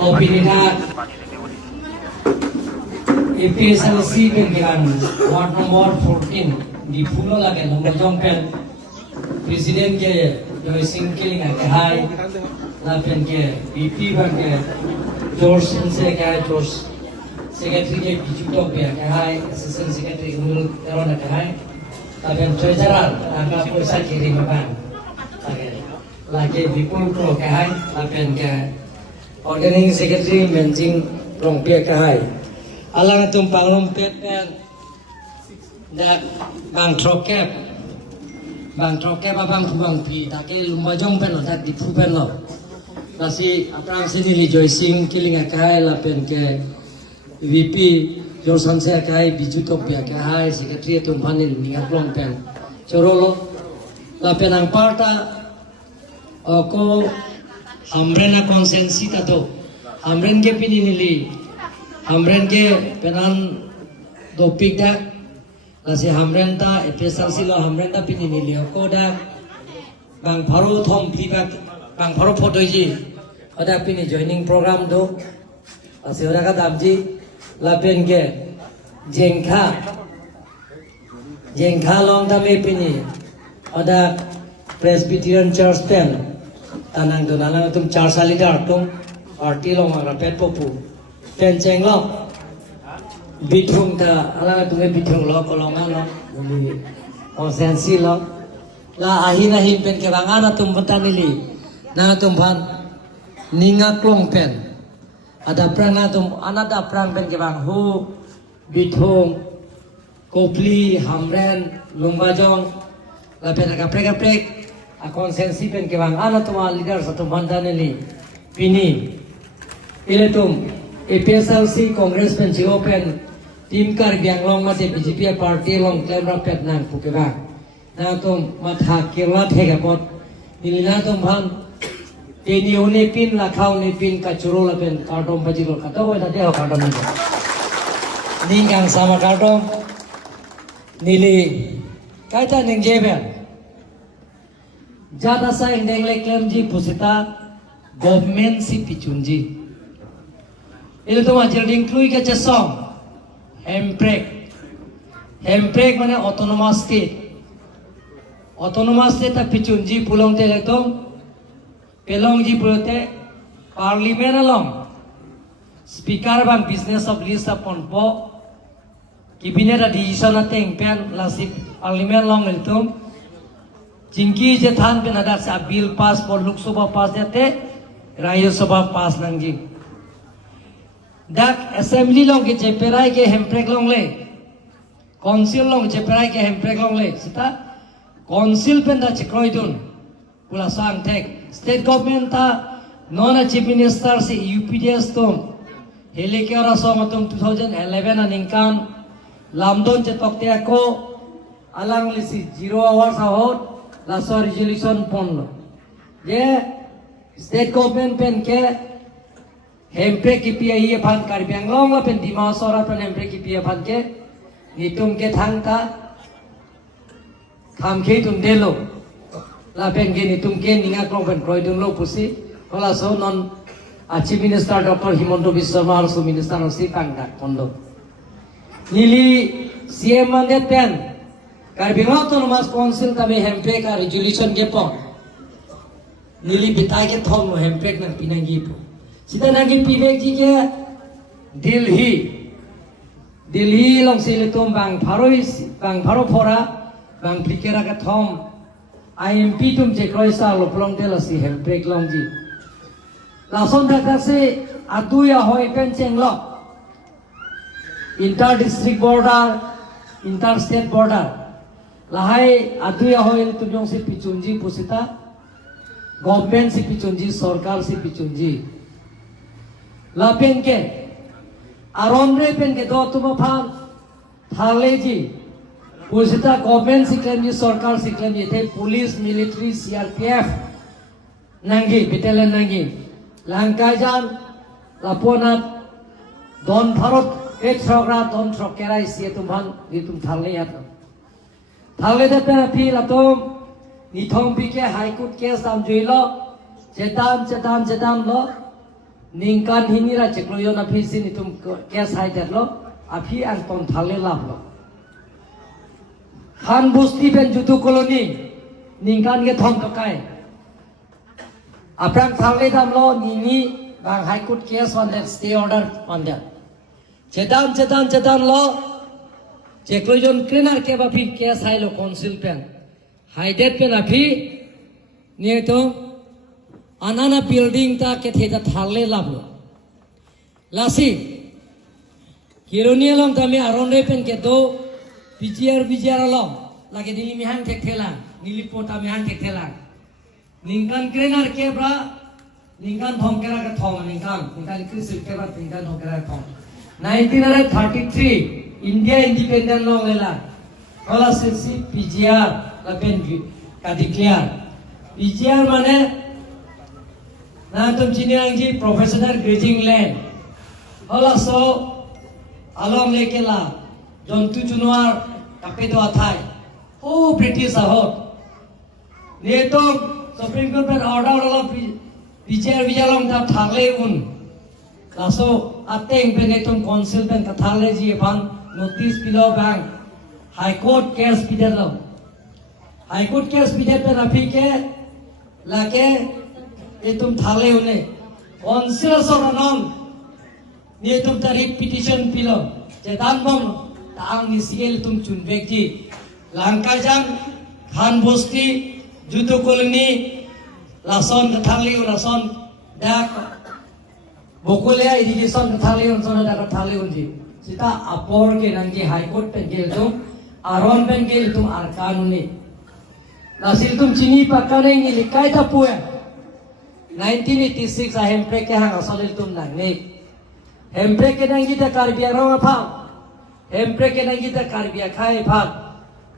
Opinidad APSLC dengan Ward nomor 14 di Pulau lagi nomor jompen Presiden ke Joy Singkiling ke Hai lapen ke BP ban ke George Sense ke George Secretary ke Bijutok ke Hai Assistant Secretary Umur Teron ke Hai lapen Treasurer angka pulsa kirim ban lagi Bipul Pro ke Hai lapen ke Organizing Secretary Managing Rongpia ke Hai alang tumpang lompet dan dak bang trokep abang tubang pi take lumba jong pen dak di pen lo nasi aprang sini rejoicing killing akai la pen ke VP Josan se akai biju topia ke hai secretary tumpanin ningat long pen corolo la pen ang parta ko hamrena konsensi tato hamren ke pininili hamren ke penan topik dak nasi hamren ta SLC lo hamren ta pininili ko dak bang pharu thom privat bang pharu photoji ada pini joining program do nasi ora ka damji la pen ke jengkha long ta me pini ada Presbyterian Church pen tanang do nalang tum 4 sali dar tum party long ara pet popu pen cheng lo bitung ta ala tu bitung lo kolongan lo ni konsensi lo la ahin pen ke bangana tum betanili na tum ban ninga klong pen ada prana tum anada prang pen ke bang hu bitung kopli hamren lumbajong la pen ka prek a konsensi pen ke bang ana tum leader sa tum bandanili pini ile tum APSLC Congress pen jigo pen tim kar biang long mate BJP party long camera pet nang pukeba na tum matha kirla thega pot nilina tum bhan teni one pin la khau ne pin ka churo la pen kartom bajilo kata hoy date ho kartom ni ningang sama kartom nili kaita ning jebe jada sa indeng le claim ji pusita government si pichunji ile to majil ding klui ka chesong Hemprek mana autonomous state ta pichunji pulong te letom pelong ji pulote parliament along speaker bang business of list upon po cabinet decision ateng pen lasi parliament long letom jinki je than pen ada sa bill pass por lok sabha pass dete rajya sabha pass nangji dak assembly long ke jeperai ke hemprek long le council long jeperai ke hemprek long le sita council pen da chikroidun pula sang tek state government ta non chief minister se UPDS tom hele ke ora somatum 2011 aninkan lamdon je tokte ko alang lisi 0 hours ahot la so resolution ponlo je state government pen ke hempe ki pia ye phan kar biang long la pen dima sora pen hempe ki pia phan ke nitum ke thang ta tham ke tum delo la pen ke nitum ke ninga klong pen kroi dum lo pusi hola so non chief minister Dr. Himonto Biswa Sarma so minister si pangda kondo nili CM mande pen kar biang autonomous council ta me hempe ka resolution ke pon nili bitai ke thong hempe nang pinangi po sida nagi pibek ji ke Delhi long sile tom bang pharo phora bang pikera ka thom IMP tum je kroisa loplong de la si hem break long ji la son da se aduya hoi pen cheng lo inter district border inter state border la hai aduya hoi tu jong se pichunji pusita government si pichunji sarkar si pichunji la pen ke aron re pen ke do tuma phan thale ji pusita government si claim ji sarkar si claim ji the police military CRPF nangi battalion nangi langkajan laponat don bharat ek sogra don sokerai si tumhan di tum thale ya thale de pe phi la tom ni thong bi ke high court case dam joilo chetam lo Ningkan hinira cekloyon api sini tum kes haidat lo api anton thale lap lo. Han busti ben jutu koloni ningkan ke thom tokai. Aprang thale dam lo nini bang high court case on that stay order on that. Cetan lo cekloyon krenar ke api kes hai lo council pen. Haidat pen api ni to anana building ta ke theta thale lablo lasi kironi long tami aronre pen ke do bijar long lagi dili mihan tek thela nili pota mihan tek thela ningkan krenar ke bra ningkan thongkera ka thong ningkan krisil ke bra ningkan thongkera ka thong 1933 India independent long lela kola sisi PGR la pen ka declare PGR mane na tum chini angji professional grazing land hola so along leke la jontu junwar kape do athai ho British ahot ne to Supreme Court per order la bijalong ta thagle un kaso ateng pe ne tum council pen ta thagle ji ban notice below bank high court case bidalo high court case bidate rafi ke lake Itum thale une council soranon ni tum tarik petition pilo jetan bom tang ni sigel tum chun bekti langkajang khan bosti juto koloni lason thali lason dak bokulia irrigation thali sona dak thali unji sita apor ke nangji high court pen gel tum aron pen gel tum ar kanuni lasil tum chini pakane ni likai ta puya 1986 a hempre ke hang asalil tum nang ne hempre ke nang kita karbia rawa pha hempre ke nang kita karbia khai pha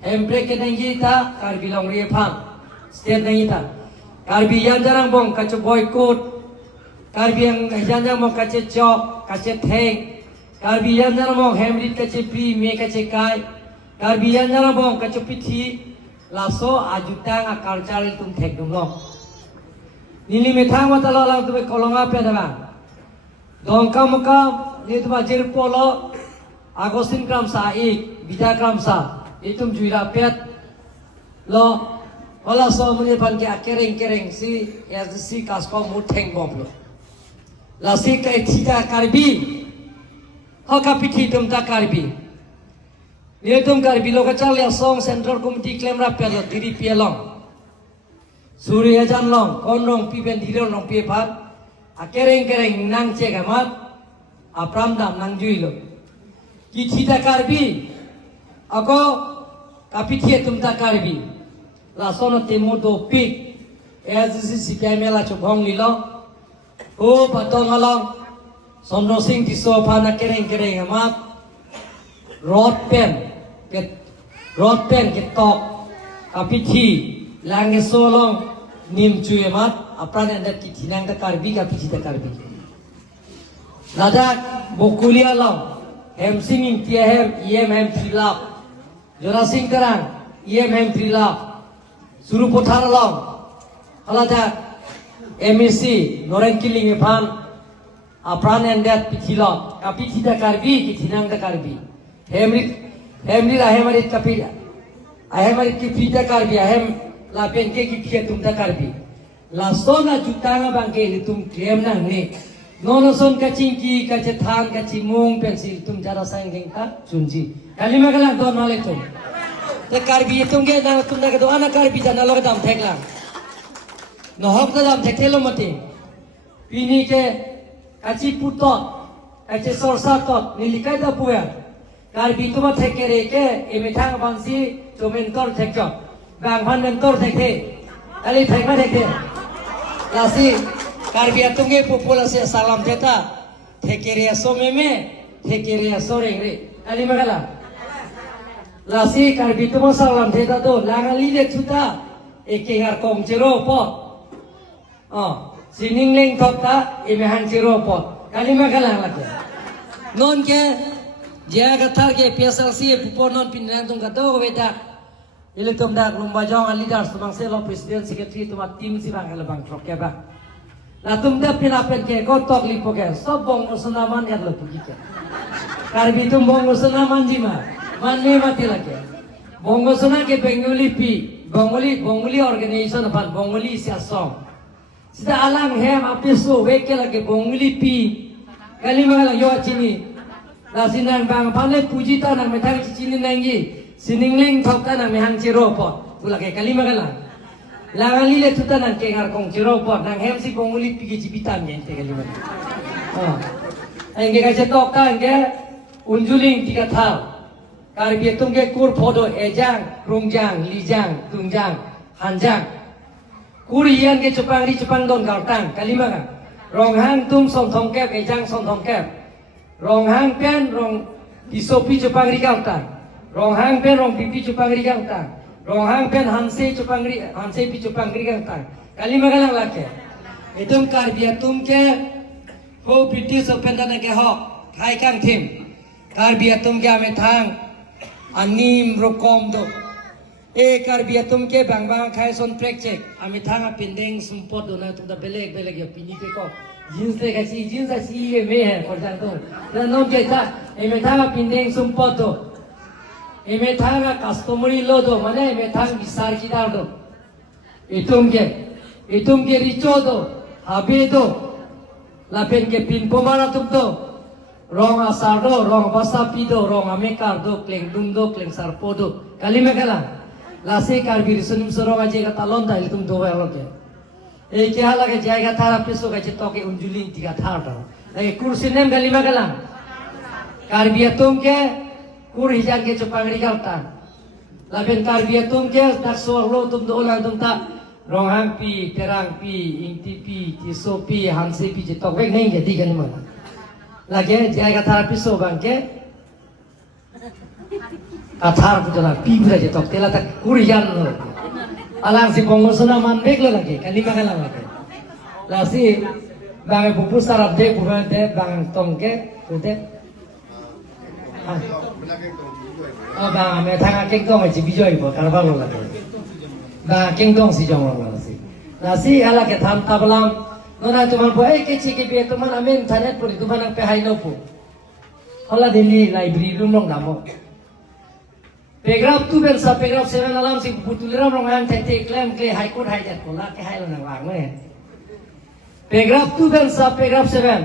hempre ke nang kita karbilong ri pha state nang kita karbi yang jarang bong kacu boycott karbi yang jarang bong kacu chok kacu theng karbi yang jarang bong hemrit kacu pri me kacu kai karbi yang jarang bong kacu pithi laso ajutang a cultural tum thek dum lo Nili methang mata lo lang tu kolonga pe daba dongka muka ni tu bajir polo Agustin Kramsa ik Bida Kramsa itum juira pet lo ola so muni pan ke kereng si si kasko mu theng boblo la si kai thita karbi ho kapiti tum ta karbi ni tum karbi lo ka chal ya song central committee claim ra pe lo diri pe long Surya jan long konrong pi ben dirong long pi phat a kereng nang che gamat a pram dam nang juilo ki thita karbi ako kapithie tumta karbi la sono temu do pit as si kamela chobong nilo o patong along Sondro Singh tiso phana kereng amat rod pen ke tok kapithi lange solong nim cuy mat apran anda kiti nang ta karbi ka pichi ta karbi ladak bokulia long hem singing tia hem trilap jora sing karang hem trilap suru pothar long alada MSc noren killing e phan apran anda pichi lo ka pichi ta karbi kiti nang ta karbi hemri ahemarit kapi ahemarit ki pita karbi ahem la penke ki kia tum ta karbi la sona jutanga bangke tum claim nang ne nono son kaching ki kache than kachi mung pensil tum jara sang geng ta chunji kalima kala don male tum te karbi tum ge na tum na ke do ana karbi jana lo dam thekla no hok ta dam thekelo mate pini ke kachi puto kache sorsa tot nilikai da puya karbi tuma thekere ke emethang bansi chomentor thekjo bang phan mentor thekhe ali thekma thekhe lasi karbi atunge populasi salam theta thekere so meme thekere so rengre ali magala lasi karbi tuma salam theta do langali le chuta ekengar kong jero po sining leng thokta emehan jero po ali magala lake non ke jaga thar ke PSLC puponon pinrang tung kato weda ile tum dak lumba jong leaders tumang selo president secretary tuma team si bang ele bang trok ke ba Lah tum dah pinapen ke kotok lipo ke sob bongo senaman ya lo pergi ke. Karbi tum bongo senaman jima man me mati lagi. Bongo sena ke Bengali pi Bengali organization apa Bengali siasong. Sida alang hem apiso weke lagi Bengali pi kali malah yo cini. Lah sinan bang pale puji ta nang metang cini nangi siningling thok ta nang mehang ciro pot. Pula ke kali malah. Langali le tuta nang kengar kong ciro pot nang hem si Bengali pi ke cipitan gente kali malah. Engge kaje tok ta engge unjuling tiga thal. Karbi tungge kur photo ejang, rungjang, lijang, tungjang, hanjang. Kurian ke cupang don gautang kalima kan. Ronghang tum som thongkep ejang som thongkep. Ronghang pen rong isopi cupang ri gautang. Ronghang pen rong pipi cupang ri gautang. Ronghang pen hanse pi cupang ri gautang. Kalima kan lake. Itum karbi tum ke ho piti so pendana ke ho khai kang thim. Karbi tum ke ame thang anim rokom do karbi tum ke bang khai son prek ami thanga pindeng sumpot do na tum da belek ya pini ke ko jeans le ka si jeans asi ye me hai for jang to na nom ke tha eme thanga pindeng sumpot do eme thanga customary lo do mane eme thang bisar ki dar do itum ke richo do habe do la pen ke pin pomara tum do rong asar do, rong basapi do, rong amekar do, kleng dum do, kleng sarpo do. Kali megala. Lase karbi risunim sorong aja kata lonta itum do bayar loke. Ke hala ke jaya thara piso ke toke unjuling tiga thar. Kursi nem kali megala. Karbi atum ke kur hijang ke cupangri kautan. Laben karbi atum ke tak suarlo tum do ulang tum tak rong hang pi, terang pi, ingti pi, tiso pi, hanse pi jetok wek neng ke tiga ni mana. Lagi jaya kata piso bangke athar putera pi pura je tok tela tak kurian lo alang si bongo sona man bek lo lagi kali makan lagi lasi bang pupu sarap de puran de bang tongke pute bang me thanga keng tong ji bijoi bo karba lo lagi bang keng tong si jong lo lasi ala ke tham tablam nona tuman po ke chiki be tuman amen thanet puri tuman ang pehay no po hala Delhi library room long damo paragraph 2 ben sa paragraph 7 alam si putuliram rong ang thete claim ke high court high court la ke hay lo nang wang me paragraph 2 ben sa paragraph 7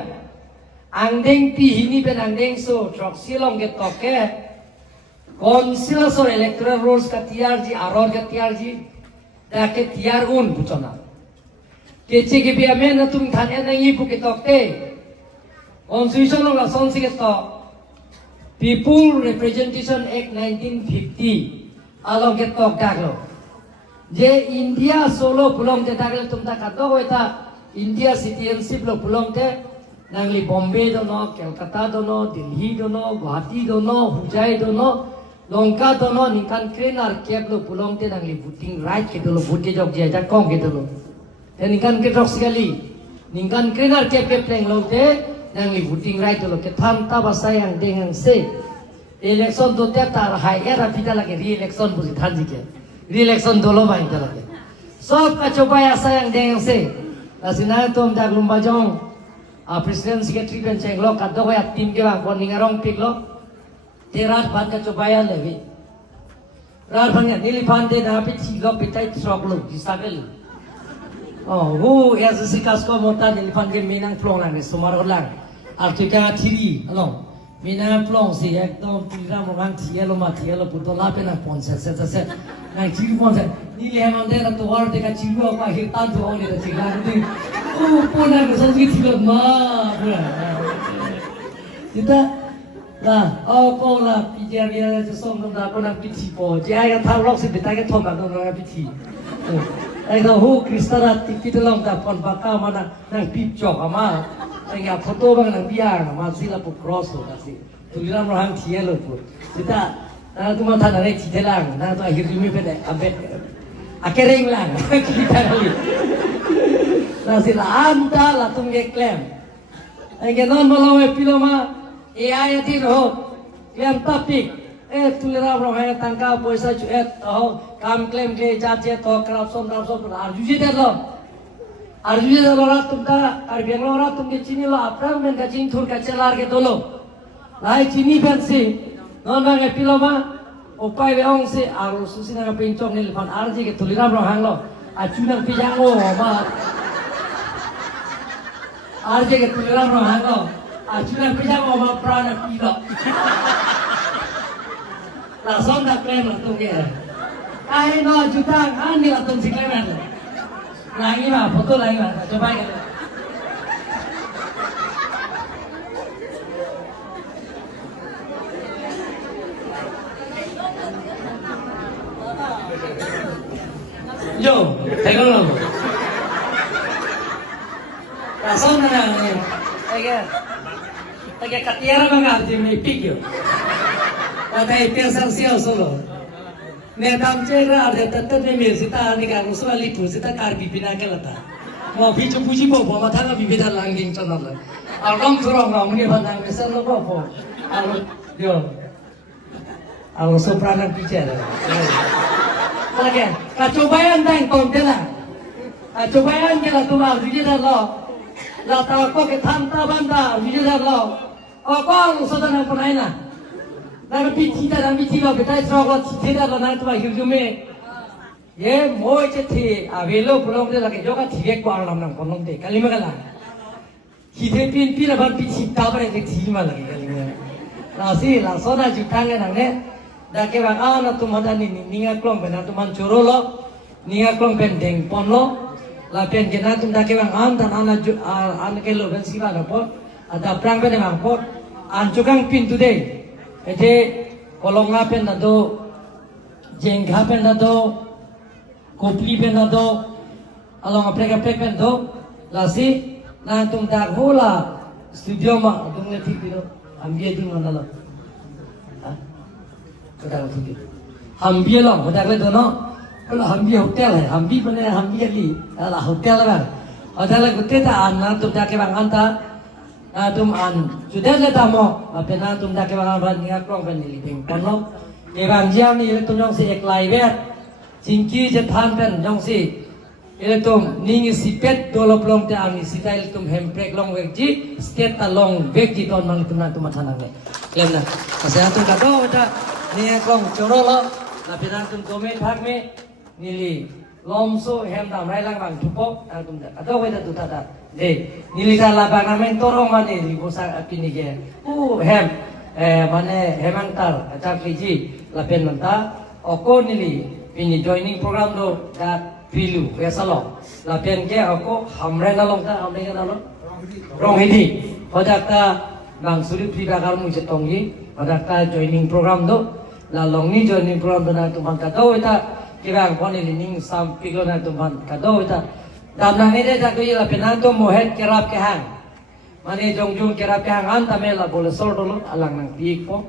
angdeng pi hini ben angdeng so troxy long ke toke council or electoral rules ka tiar ji aror ka tiar ji da ke tiar un puchona Kece ke biar mana tum thanya nang ibu ke tokte, Constitution lo lason si ke tok, People Representation Act 1950, along ke tok daglo. Je India solo pulang te daglo tum tak kato ko ita India citizenship lo pulang te, nangli Bombay dono, Calcutta dono, Delhi dono, Guwahati dono, Hujai dono, Longka dono, ningkan krenar kep lo pulang te nangli voting right ke dolo vote jok jajak kong ke dolo. Dan ningkan ke drok sekali, ningkan krenar ke pleng lo te, nangli voting right lo ke tham ta basa yang dengan se, election do te tar hai era pita lagi re-election busi thanji ke, re-election dolo main te lagi. Sob ka coba ya sayang dengan se, lasina tom dak lumba jong, president secretary ben ceng lo kaddo ko ya tim ke bang kon ningarong pik lo, terat ban ka coba ya lewi. Rar bangya nilipan de na pi lo pitai trok lo disabel. Hu as si kasko mota nilipan ke minang plong lang sumar lang. Artika thiri, along. Minang plong si ekdom tiram rang thielo puto la pena ponse se. Nang thiri ponse. Nili hemande na to war de ka chiru pa hirta do ole de thila de. Pona ko sangi thilo ma. Kita lah, ko la pijar dia tu som da ko na pithi po. Jaya thau lok si bitai ke thom ba do na pithi. Ego hu kristana tipi telong da pon baka mana nang pipjok ama enga foto bang nang biar ma sila pu cross lo kasi tuliram rohang thielo pu sita tu ma thana re chitelang na to akhir mi pede abe akereng lang kita kali na sila anta la tumge claim enga non malo me piloma ai ati ro claim topic tuliram rohang tangka poisa chu kam claim ke jaje to corruption ar juji de lo Arjuna jalora tumta arbiang lora tumke chini lo aprang men ka ching thur ka chelar ke dolo lai chini pensi non bang epiloma opai be ong se aru susina ka pinchong ni pan arji ke tuliram ro hang lo achunang pijang lo ma arji ke tuliram ro hang lo achunang pijang lo ma prana pilo la som da klem la tumke ai no jutang ani la tum siklemen lagi mah foto lagi mah coba gitu yo tengok lo rasul mana ni lagi katiara bang abdi mepik yo ada ipensar siapa solo Netam चेहरा अर्धे तत्त में मेरे सिता आने का उसवा लिखो सिता कार बिपिना के लता वो भी जो पूजी बो बाबा था ना बिपिना लांगिंग चला ला आलम थोड़ा मामूली बंदांग में सब लोग बो आलो यो आलो सोप्राना पीछे है लगे कचोबायान दांग तोंते ना कचोबायान के ला तुम आप विजय लो लाता को के थामता बंदा विजय लो और कौन सदन पनाई ना 나가 비티다 비티가 베타이 트라고 티테다 나 투마 휴주메 예 모이체티 아벨로 브롱데 라게 요가 티게 과를 남는 건놈데 칼리마갈라 기대 핀피라 반 비티 따버레 데 티마 라게 칼리마 라시 라소나 주탕게 나네 다케 바 아나 투마다니 닝아 클롬 베나 투만 조로로 닝아 클롬 벤댕 본로 라펜 게나 tum 다케 바 안다 나나 안케로 벤시바 나포 아다 프랑베네 망포 안주강 핀투데 Jadi kolong ngapen nado, jengga pen nado, kopi pen nado, along aprek pen nado, lasi nantum tak bola studio mak tum ngerti bilo, ambil tu mana lo, kita ngerti. Ambil lo, kita ngerti tu no, kalau ambil hotel है, ambil mana ambil li, lah hotel kan, hotel kita tak anak tum tak kebang anta. तुम आन जुदे जे तामो अपना तुम दाके बांगा बात निया क्रोंग बन निली बिंग पनो ये बांजिया में ये तुम जोंग से एक लाइवे चिंकी जे थान पेन जोंग से ये तुम निंग सिपेट डोलप लोंग ते आंगी सिटाइल तुम हेम ब्रेक लोंग वेक जी स्टेट ता लोंग वेक जी तोन मांग तुम ना तुम थाना में क्लेम ना ऐसे तुम का दो बता निया क्रोंग चोरो लो अपना तुम दोमेन भाग में निली lomso hem dam rai lang bang thupok ta tum da ado weda tu ta de nilita la bang amen torong mane li bosa apini ge hem mane hemantar ta kiji la pen manta oko nili pini joining program do da pilu wesalo la pen ge oko hamre na long ta hamre na lo rong hidi hodak ta bang suri priba kar mu je tongi hodak ta joining program do la long ni joining program do na tu manta do weda kirang poni lining sam piglo na tuman kado ita damnang ide jago ila penanto mohet kerap ke hang mane jongjung kerap ke hang anta mela bole sol dulu alang nang piik po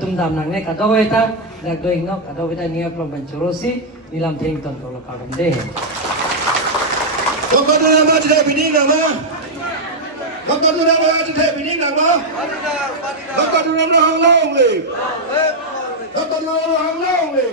tum damnang ne kado ita jago ingno kado ita niya pro bencurosi nilam ting ton dulu kalom deh Kau tu nama cerita bini nama? Kau tu nama cerita bini nama? Kau tu nama hang long le? Kau tu nama hang long le?